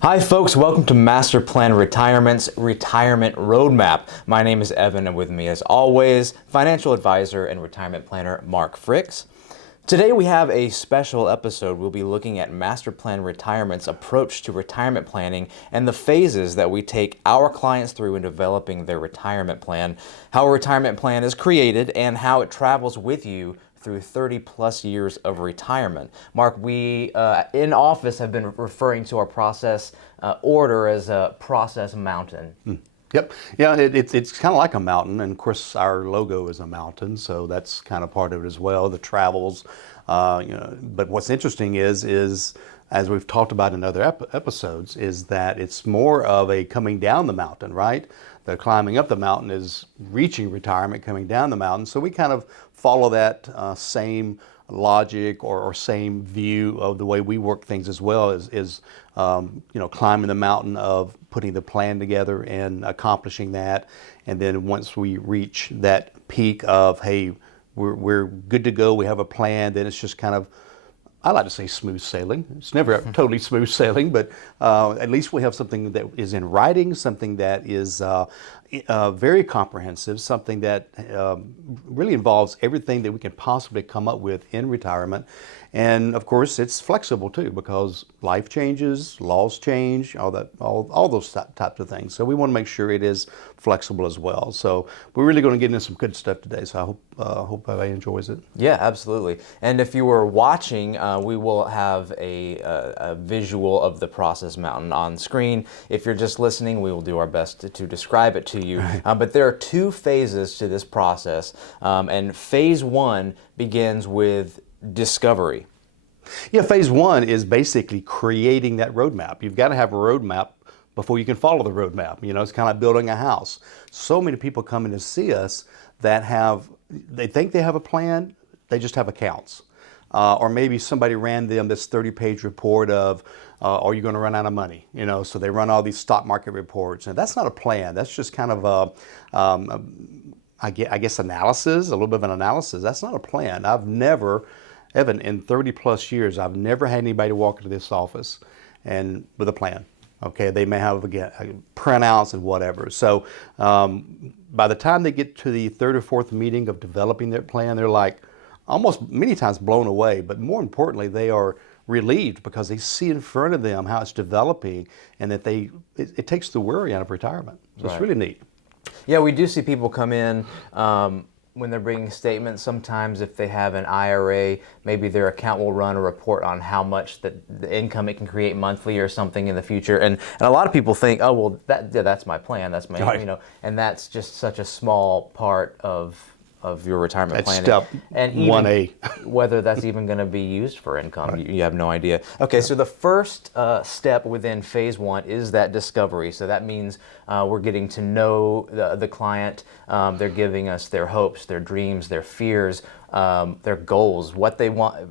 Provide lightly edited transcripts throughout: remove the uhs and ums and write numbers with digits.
Hi folks, welcome to MasterPlan Retirement's Retirement Roadmap. My name is Evan, and with me as always, financial advisor and retirement planner Mark Fricks. Today we have a special episode. We'll be looking at MasterPlan Retirement's approach to retirement planning and the phases that we take our clients through in developing their retirement plan, how a retirement plan is created, and how it travels with you through 30 plus years of retirement. Mark, we in office have been referring to our process order as a process mountain. Yep. Yeah, it's kind of like a mountain, and of course our logo is a mountain, so that's kind of part of it as well. The travels, But what's interesting is as we've talked about in other episodes, is that it's more of a coming down the mountain, right? The climbing up the mountain is reaching retirement, coming down the mountain. So we kind of follow that same logic or same view of the way we work things as well is climbing the mountain of putting the plan together and accomplishing that. And then once we reach that peak of, hey, we're good to go, we have a plan, then it's just kind of, I like to say smooth sailing. It's never totally smooth sailing, but at least we have something that is in writing, something that is very comprehensive, something that really involves everything that we can possibly come up with in retirement. And of course, it's flexible too, because life changes, laws change, all those types of things. So we want to make sure it is flexible as well. So we're really going to get into some good stuff today. So I hope everybody enjoys it. Yeah, absolutely. And if you were watching, we will have a visual of the process mountain on screen. If you're just listening, we will do our best to describe it to you. Right. But there are two phases to this process, and phase one begins with discovery. Yeah, phase one is basically creating that roadmap. You've got to have a roadmap before you can follow the roadmap. It's kind of like building a house. So many people come in to see us that they think they have a plan, they just have accounts. Or maybe somebody ran them this 30-page report of, are you going to run out of money? So they run all these stock market reports. And that's not a plan. That's just kind of I guess analysis, a little bit of an analysis. That's not a plan. Evan, in 30 plus years, I've never had anybody walk into this office and with a plan. Okay, they may have printouts and whatever. So by the time they get to the third or fourth meeting of developing their plan, they're like almost many times blown away. But more importantly, they are relieved because they see in front of them how it's developing, and that it takes the worry out of retirement. So Right. It's really neat. Yeah, we do see people come in when they're bringing statements. Sometimes if they have an IRA, maybe their account will run a report on how much the income it can create monthly or something in the future. And a lot of people think, oh, well, that's my plan. That's my, Right. And that's just such a small part of your retirement That's planning. step And even 1A. whether that's even going to be used for income, you have no idea. Okay, so the first step within phase one is that discovery. So that means we're getting to know the client. They're giving us their hopes, their dreams, their fears, their goals, what they want,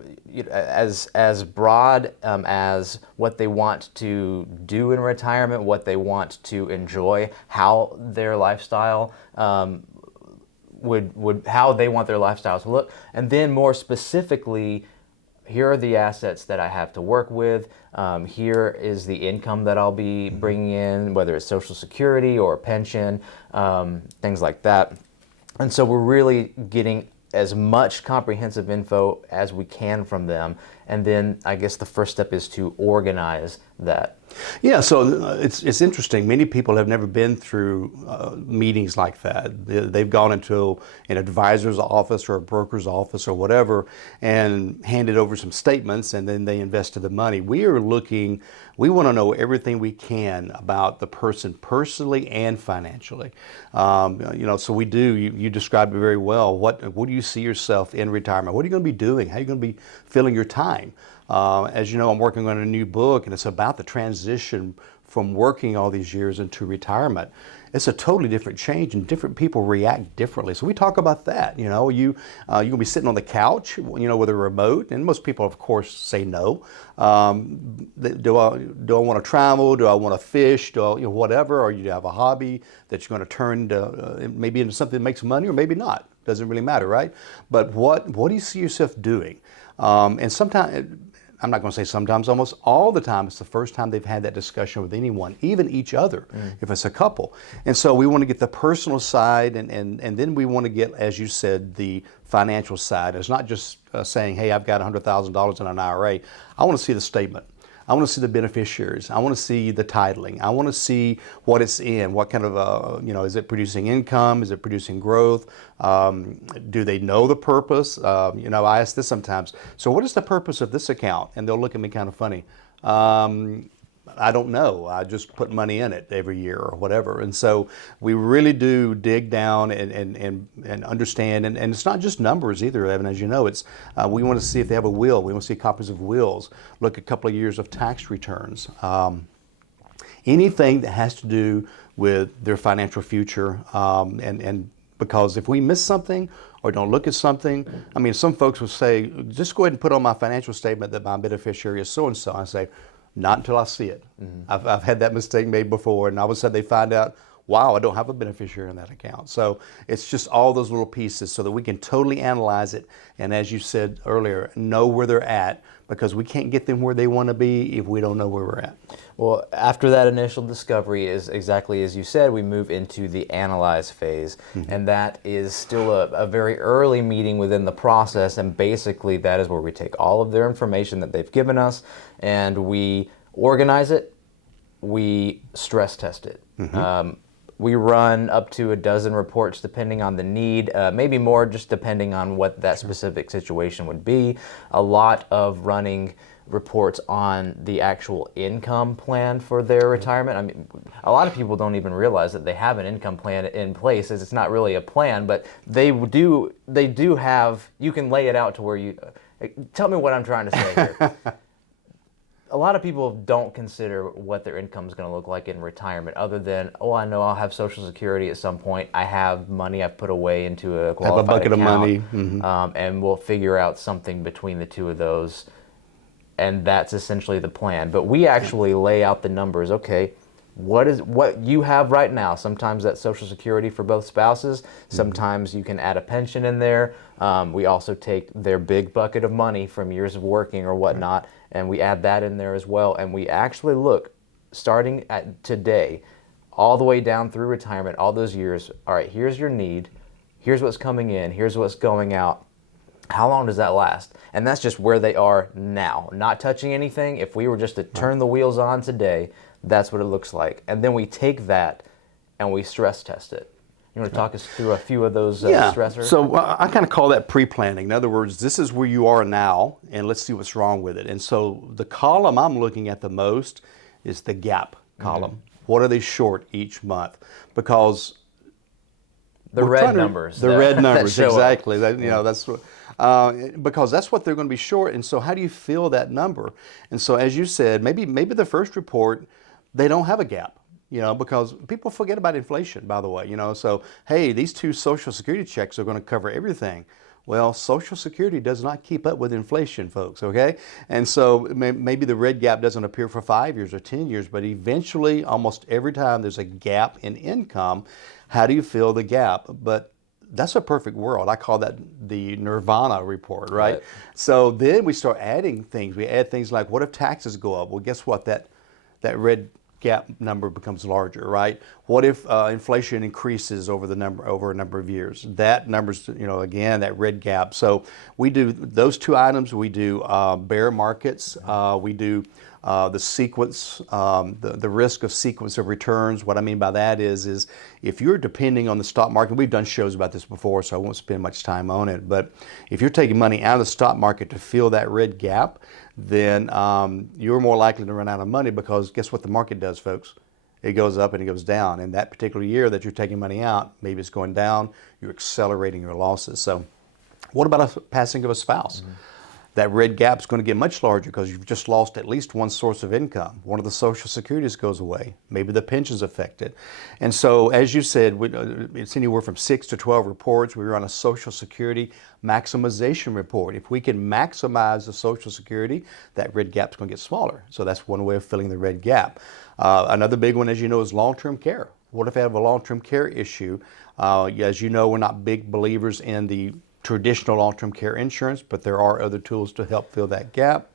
as broad as what they want to do in retirement, what they want to enjoy, how their lifestyle how they want their lifestyle to look, and then more specifically, here are the assets that I have to work with. Here is the income that I'll be bringing in, whether it's Social Security or a pension, things like that. And so we're really getting as much comprehensive info as we can from them. And then I guess the first step is to organize that. Yeah, so it's interesting. Many people have never been through meetings like that. They've gone into an advisor's office or a broker's office or whatever and handed over some statements, and then they invested the money. We want to know everything we can about the person personally and financially. So we do. You described it very well. What do you see yourself in retirement? What are you going to be doing? How are you going to be filling your time? As you know, I'm working on a new book, and it's about the transition from working all these years into retirement. It's a totally different change, and different people react differently. So we talk about that. You're going to be sitting on the couch, with a remote, and most people, of course, say no. Do I want to travel? Do I want to fish? Whatever? Or you have a hobby that you're going to turn maybe into something that makes money, or maybe not. Doesn't really matter, right? But what do you see yourself doing? And sometimes I'm not going to say sometimes, almost all the time, it's the first time they've had that discussion with anyone, even each other, if it's a couple. And so we want to get the personal side, and then we want to get, as you said, the financial side. It's not just saying, hey, I've got $100,000 in an IRA. I want to see the statement. I want to see the beneficiaries. I want to see the titling. I want to see what it's in. What kind of, is it producing income? Is it producing growth? Do they know the purpose? I ask this sometimes. So what is the purpose of this account? And they'll look at me kind of funny. I don't know. I just put money in it every year or whatever. And so we really do dig down and understand. And it's not just numbers either, Evan. As you know, it's we want to see if they have a will. We want to see copies of wills. Look at a couple of years of tax returns. Anything that has to do with their financial future. And because if we miss something or don't look at something, I mean, some folks will say, just go ahead and put on my financial statement that my beneficiary is so-and-so. I say, not until I see it. I've had that mistake made before, and all of a sudden they find out, wow, I don't have a beneficiary in that account. So it's just all those little pieces so that we can totally analyze it, and as you said earlier, know where they're at, because we can't get them where they want to be if we don't know where we're at. Well, after that initial discovery is exactly as you said, we move into the analyze phase, and that is still a very early meeting within the process, and basically that is where we take all of their information that they've given us and we organize it, we stress test it. We run up to a dozen reports depending on the need, maybe more just depending on what that specific situation would be. A lot of running reports on the actual income plan for their retirement. I mean, a lot of people don't even realize that they have an income plan in place, as it's not really a plan, but they do have, you can lay it out to where you, tell me what I'm trying to say here. A lot of people don't consider what their income is going to look like in retirement, other than, oh, I know I'll have Social Security at some point. I have money I've put away into a qualified have a bucket account, of money, and we'll figure out something between the two of those, and that's essentially the plan. But we actually lay out the numbers. Okay, what you have right now? Sometimes that's Social Security for both spouses. Sometimes you can add a pension in there. We also take their big bucket of money from years of working or whatnot, and we add that in there as well. And we actually look, starting at today, all the way down through retirement, all those years. All right, here's your need. Here's what's coming in. Here's what's going out. How long does that last? And that's just where they are now, not touching anything. If we were just to turn the wheels on today, that's what it looks like. And then we take that and we stress test it. You want to talk us through a few of those stressors? So I kind of call that pre-planning. In other words, this is where you are now, and let's see what's wrong with it. And so the column I'm looking at the most is the gap column. What are they short each month? Because the red numbers. The red numbers, exactly. That, that's what. Because that's what they're going to be short. And so how do you fill that number? And so as you said, maybe the first report, they don't have a gap, because people forget about inflation, by the way, so, hey, these two Social Security checks are going to cover everything. Well, Social Security does not keep up with inflation, folks, okay? And so maybe the red gap doesn't appear for 5 years or 10 years, but eventually, almost every time there's a gap in income, how do you fill the gap? But that's a perfect world. I call that the nirvana report, right? So then we start adding things. We add things like, what if taxes go up? Well, guess what? That red gap number becomes larger, right? What if inflation increases over a number of years? That number's, again, that red gap. So we do those two items. We do bear markets. We do the sequence, the risk of sequence of returns. What I mean by that is if you're depending on the stock market, we've done shows about this before, so I won't spend much time on it, but if you're taking money out of the stock market to fill that red gap, then you're more likely to run out of money, because guess what the market does, folks? It goes up and it goes down. And that particular year that you're taking money out, maybe it's going down, you're accelerating your losses. So what about a passing of a spouse? That red gap is going to get much larger because you've just lost at least one source of income. One of the Social Securities goes away. Maybe the pension's affected. And so, as you said, it's anywhere from 6 to 12 reports. We run a Social Security maximization report. If we can maximize the Social Security, that red gap's going to get smaller. So that's one way of filling the red gap. Another big one, as you know, is long-term care. What if I have a long-term care issue? As you know, we're not big believers in the traditional long-term care insurance, but there are other tools to help fill that gap.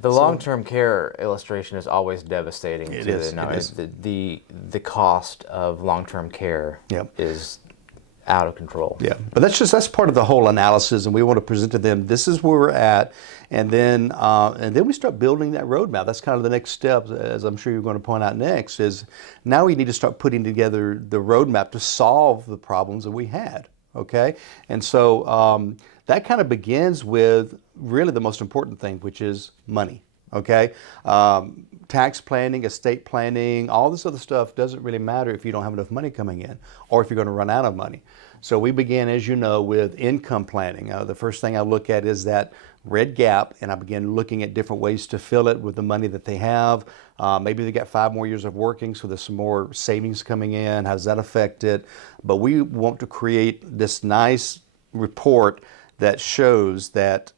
The long-term care illustration is always devastating. It to is. The, no, It is. the cost of long-term care is out of control. Yeah, but that's part of the whole analysis, and we want to present to them, this is where we're at, and then we start building that roadmap. That's kind of the next step, as I'm sure you're going to point out next, is now we need to start putting together the roadmap to solve the problems that we had, okay? And so that kind of begins with really the most important thing, which is money, okay? Tax planning, estate planning, all this other stuff doesn't really matter if you don't have enough money coming in or if you're going to run out of money. So we began, as you know, with income planning. The first thing I look at is that red gap, and I began looking at different ways to fill it with the money that they have. Maybe they got 5 more years of working, so there's some more savings coming in. How does that affect it? But we want to create this nice report that shows that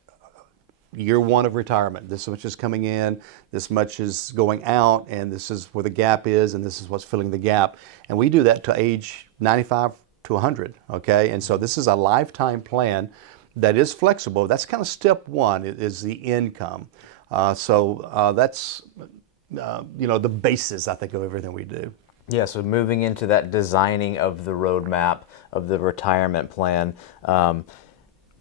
year 1 of retirement, this much is coming in, this much is going out, and this is where the gap is, and this is what's filling the gap. And we do that to age 95 to 100, okay? And so this is a lifetime plan that is flexible. That's kind of step 1, is the income. So that's, the basis, I think, of everything we do. Yeah, so moving into that designing of the roadmap of the retirement plan,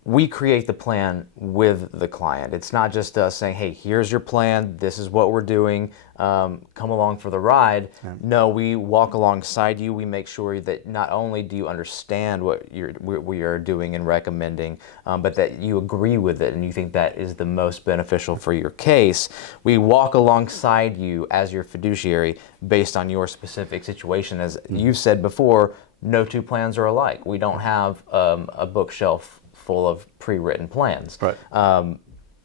we create the plan with the client. It's not just us saying, hey, here's your plan, this is what we're doing, come along for the ride. Yeah. No, we walk alongside you. We make sure that not only do you understand what we are doing and recommending, but that you agree with it and you think that is the most beneficial for your case. We walk alongside you as your fiduciary based on your specific situation. As you've said before, no 2 plans are alike. We don't have a bookshelf full of pre-written plans. Right.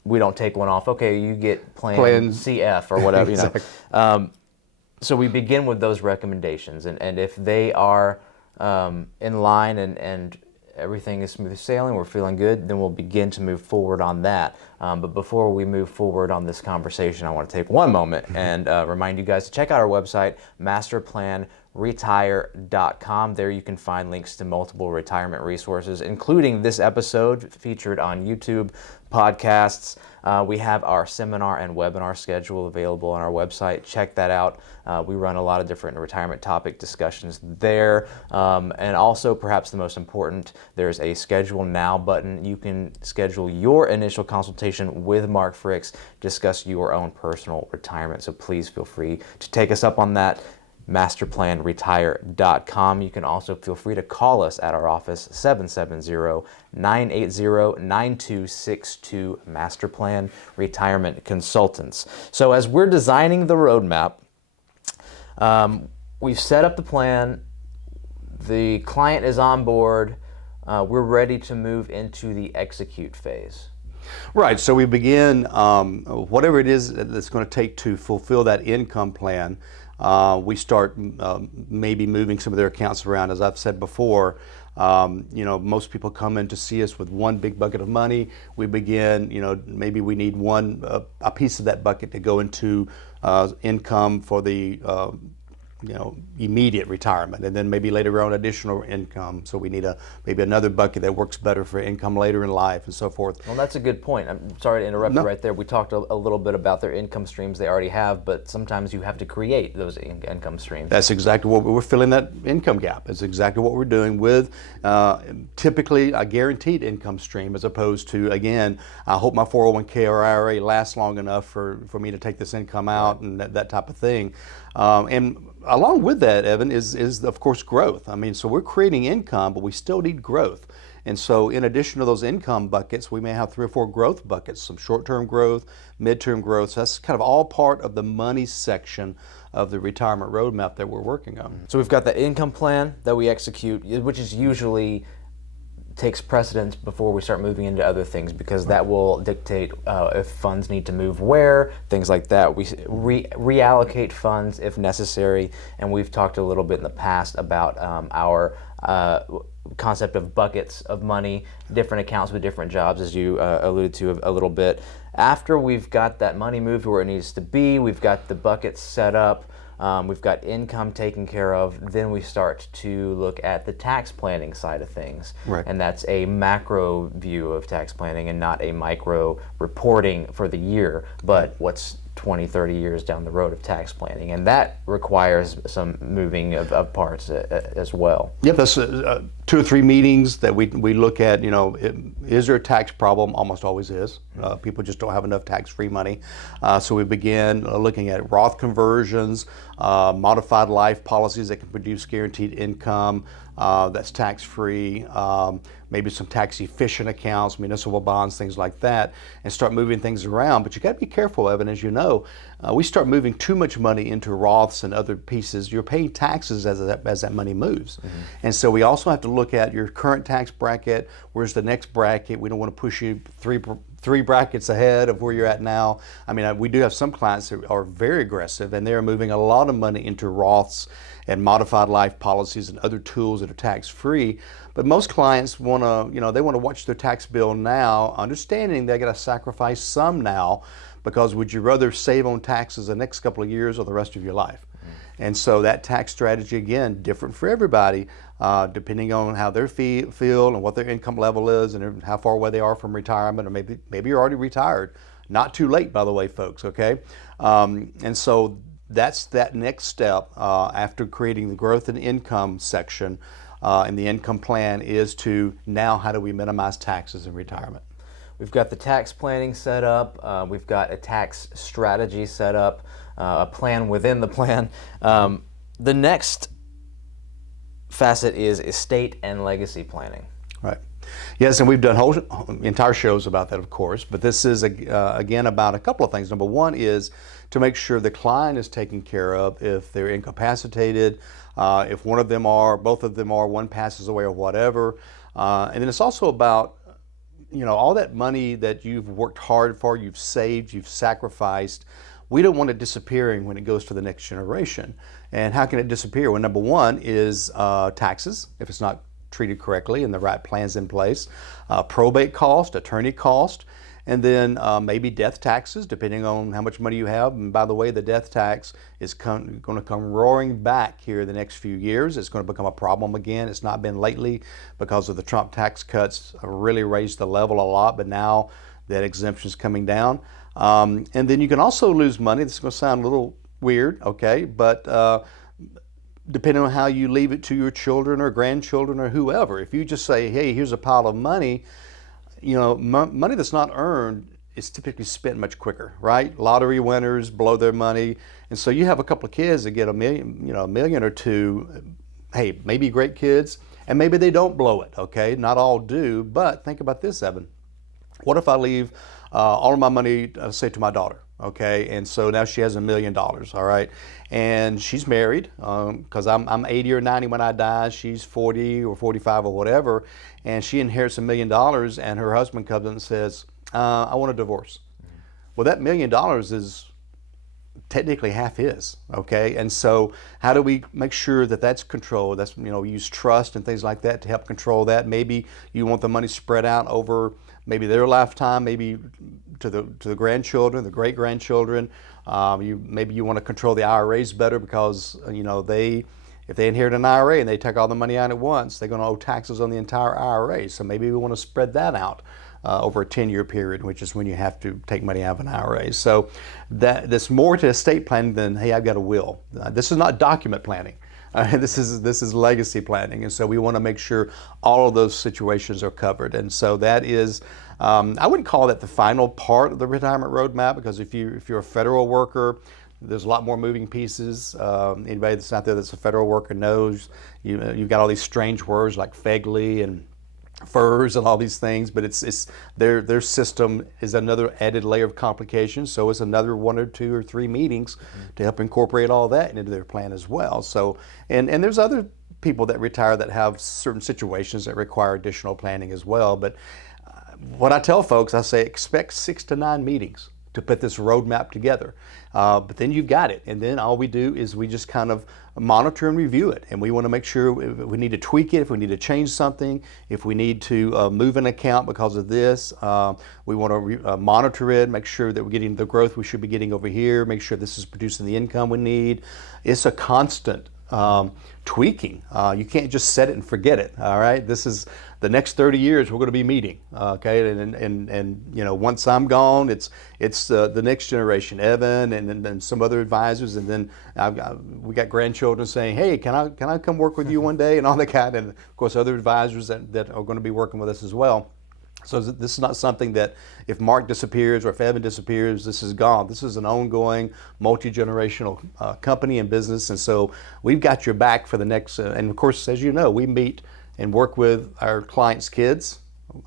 We don't take one off. Okay, you get plan CF or whatever. Exactly. So we begin with those recommendations, and if they are in line and everything is smooth sailing, we're feeling good, then we'll begin to move forward on that. But before we move forward on this conversation, I want to take one moment and remind you guys to check out our website, MasterPlanRetire.com. There you can find links to multiple retirement resources, including this episode featured on YouTube, podcasts. We have our seminar and webinar schedule available on our website. Check that out. We run a lot of different retirement topic discussions there. And also, perhaps the most important, there's a Schedule Now button. You can schedule your initial consultation with Mark Fricks, discuss your own personal retirement. So please feel free to take us up on that. MasterPlanRetire.com. You can also feel free to call us at our office, 770-980-9262, MasterPlan Retirement Consultants. So as we're designing the roadmap, we've set up the plan, the client is on board, we're ready to move into the execute phase. Right, so we begin, whatever it is that's going to take to fulfill that income plan. We start maybe moving some of their accounts around. As I've said before, most people come in to see us with one big bucket of money. We begin, maybe we need a piece of that bucket to go into income for the immediate retirement, and then maybe later on additional income. So we need maybe another bucket that works better for income later in life and so forth. Well, that's a good point. I'm sorry to interrupt you right there. We talked a little bit about their income streams they already have, but sometimes you have to create those income streams. That's exactly what we're filling, that income gap. That's exactly what we're doing with typically a guaranteed income stream, as opposed to, again, I hope my 401k or IRA lasts long enough for me to take this income out, and that type of thing. And along with that, Evan, is of course growth. I mean, so we're creating income, but we still need growth. And so in addition to those income buckets, we may have 3 or 4 growth buckets, some short-term growth, mid-term growth. So that's kind of all part of the money section of the retirement roadmap that we're working on. So we've got the income plan that we execute, which is usually takes precedence before we start moving into other things, because that will dictate if funds need to move where, things like that. We reallocate funds if necessary, and we've talked a little bit in the past about our concept of buckets of money, different accounts with different jobs, as you alluded to a little bit. After we've got that money moved where it needs to be, we've got the buckets set up, We've got income taken care of. Then we start to look at the tax planning side of things. Right. And that's a macro view of tax planning and not a micro reporting for the year, but what's 20, 30 years down the road of tax planning. And that requires some moving of parts as well. Yep, that's 2 or 3 meetings that we look at. Is there a tax problem? Almost always is. People just don't have enough tax-free money. So we begin looking at Roth conversions, modified life policies that can produce guaranteed income that's tax-free, maybe some tax-efficient accounts, municipal bonds, things like that, and start moving things around. But you got to be careful, Evan, as you know. We start moving too much money into Roths and other pieces. You're paying taxes as that money moves. And so we also have to look at your current tax bracket. Where's the next bracket? We don't want to push you three brackets ahead of where you're at now. I mean, we do have some clients that are very aggressive, and they're moving a lot of money into Roths and modified life policies and other tools that are tax-free. But most clients want to, they want to watch their tax bill now, understanding they got to sacrifice some now, because would you rather save on taxes the next couple of years or the rest of your life? And so that tax strategy, again, different for everybody, depending on how they feel and what their income level is and how far away they are from retirement, or maybe you're already retired. Not too late, by the way, folks, okay? And so that's that next step after creating the growth and income section in the income plan, is to now how do we minimize taxes in retirement? We've got the tax planning set up. We've got a tax strategy set up, a plan within the plan. The next facet is estate and legacy planning. Right. Yes, and we've done entire shows about that, of course, but this is, again, about a couple of things. Number one is to make sure the client is taken care of if they're incapacitated, if one of them are, both of them are, one passes away or whatever. And then it's also about, all that money that you've worked hard for, you've saved, you've sacrificed. We don't want it disappearing when it goes to the next generation. And how can it disappear? Well, number one is taxes, if it's not treated correctly and the right plans in place, probate cost, attorney cost, and then maybe death taxes, depending on how much money you have. And by the way, the death tax is going to come roaring back here in the next few years. It's going to become a problem again. It's not been lately because of the Trump tax cuts really raised the level a lot, but now that exemption is coming down. And then you can also lose money. This is going to sound a little weird, okay, but depending on how you leave it to your children or grandchildren or whoever. If you just say, hey, here's a pile of money, money that's not earned is typically spent much quicker, right? Lottery winners blow their money. And so you have a couple of kids that get a million or two, hey, maybe great kids, and maybe they don't blow it, okay? Not all do, but think about this, Evan. What if I leave all of my money, say, to my daughter? Okay, and so now she has $1 million, all right, and she's married because I'm 80 or 90 when I die. She's 40 or 45 or whatever, and she inherits $1 million, and her husband comes in and says, I want a divorce. Well, that $1 million is technically half his, okay? And so how do we make sure that that's controlled? That's, use trust and things like that to help control that. Maybe you want the money spread out over maybe their lifetime, maybe to the grandchildren, the great-grandchildren. Maybe you want to control the IRAs better because, if they inherit an IRA and they take all the money out at once, they're going to owe taxes on the entire IRA. So maybe we want to spread that out over a 10-year period, which is when you have to take money out of an IRA. So there's more to estate planning than, hey, I've got a will. This is not document planning. This is legacy planning, and so we want to make sure all of those situations are covered. And so that is, I wouldn't call that the final part of the retirement roadmap, because if you're a federal worker, there's a lot more moving pieces. Anybody that's out there that's a federal worker knows you've got all these strange words like FEGLI and FERS and all these things, but it's their system is another added layer of complications. So it's another 1 or 2 or 3 meetings to help incorporate all that into their plan as well. So and there's other people that retire that have certain situations that require additional planning as well. But what I tell folks, I say expect 6 to 9 meetings. to put this roadmap together. But then you've got it, and then all we do is we just kind of monitor and review it, and we want to make sure if we need to tweak it, if we need to change something, if we need to move an account because of this, we want to monitor it, make sure that we're getting the growth we should be getting over here, make sure this is producing the income we need. It's a constant tweaking. You can't just set it and forget it. All right, this is the next 30 years we're going to be meeting. Okay, and you know, once I'm gone, it's the next generation, Evan and some other advisors, and then we got grandchildren saying, hey, can I come work with you one day, and all that kind, and of course other advisors that are going to be working with us as well. So this is not something that if Mark disappears or if Evan disappears, this is gone. This is an ongoing, multi-generational company and business. And so we've got your back for the next, and of course, as you know, we meet and work with our clients' kids.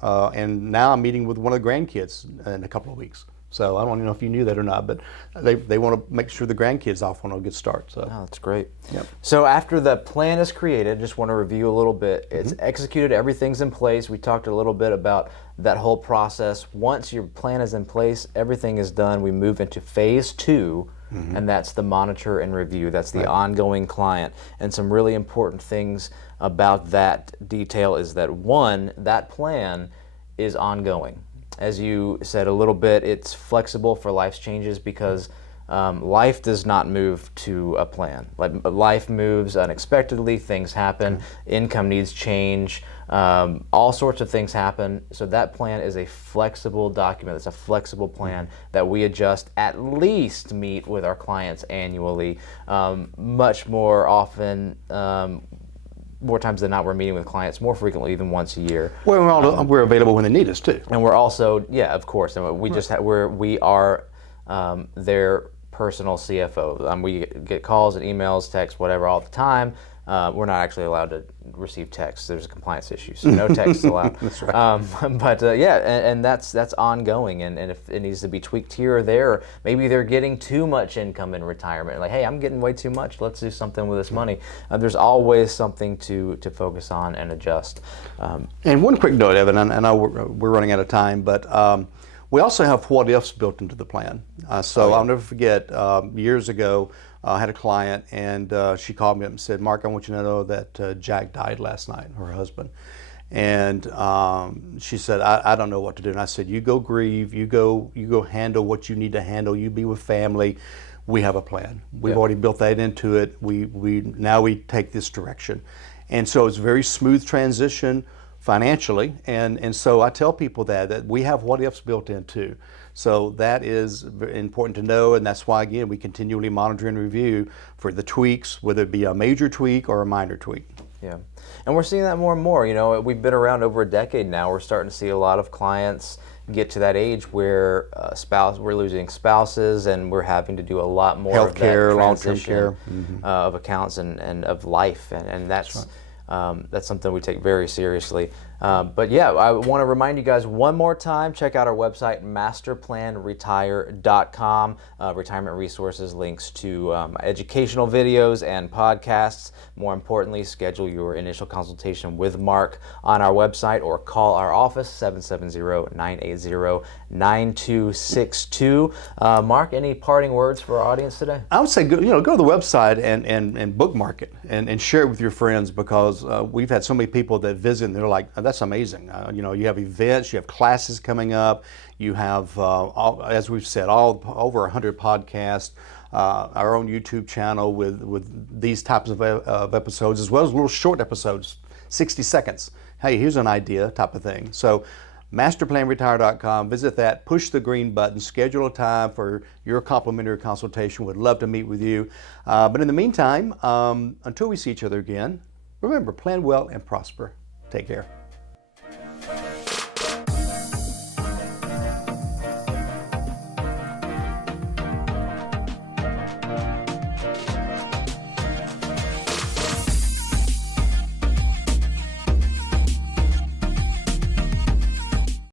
And now I'm meeting with one of the grandkids in a couple of weeks. So I don't even know if you knew that or not, but they want to make sure the grandkids off on a good start. So oh, that's great. Yep. So after the plan is created, just want to review a little bit. It's executed, everything's in place. We talked a little bit about that whole process. Once your plan is in place, everything is done. We move into phase 2, and that's the monitor and review. That's the ongoing client. And some really important things about that detail is that, one, that plan is ongoing. As you said a little bit, it's flexible for life's changes because life does not move to a plan. Life moves unexpectedly, things happen, income needs change, all sorts of things happen. So that plan is a flexible document. It's a flexible plan that we adjust, at least meet with our clients annually, much more often. More times than not, we're meeting with clients more frequently than once a year. Well, we're available when they need us too. And we're also, yeah, of course. And we just we are their personal CFO. We get calls and emails, texts, whatever, all the time. We're not actually allowed to receive texts. There's a compliance issue, so no texts allowed. That's right. But yeah, and that's ongoing. And if it needs to be tweaked here or there, or maybe they're getting too much income in retirement. Like, hey, I'm getting way too much. Let's do something with this money. There's always something to focus on and adjust. And one quick note, Evan, I know we're running out of time, but we also have what ifs built into the plan. I'll never forget, years ago, I had a client, and she called me up and said, Mark, I want you to know that Jack died last night, her husband. And she said, I don't know what to do. And I said, you go grieve, you go handle what you need to handle, you be with family. We have a plan. We've already built that into it. Now we take this direction. And so it's a very smooth transition financially, and so I tell people that we have what ifs built in too. So that is important to know, and that's why, again, we continually monitor and review for the tweaks, whether it be a major tweak or a minor tweak. Yeah, and we're seeing that more and more. You know, we've been around over a decade now. We're starting to see a lot of clients get to that age where we're losing spouses, and we're having to do a lot more healthcare, long-term transition care of accounts and of life, and that's. Right. That's something we take very seriously. But yeah, I want to remind you guys one more time, check out our website, MasterPlanRetire.com. Retirement resources, links to educational videos and podcasts. More importantly, schedule your initial consultation with Mark on our website or call our office, 770-980-9262. Mark, any parting words for our audience today? I would say go to the website and bookmark it and share it with your friends, because we've had so many people that visit and they're like, oh, that's amazing. You have events, you have classes coming up, you have, as we've said, over 100 podcasts, our own YouTube channel with these types of episodes, as well as little short episodes, 60 seconds. Hey, here's an idea type of thing. So MasterPlanRetire.com, visit that, push the green button, schedule a time for your complimentary consultation. We'd love to meet with you. But in the meantime, until we see each other again, remember, plan well and prosper. Take care.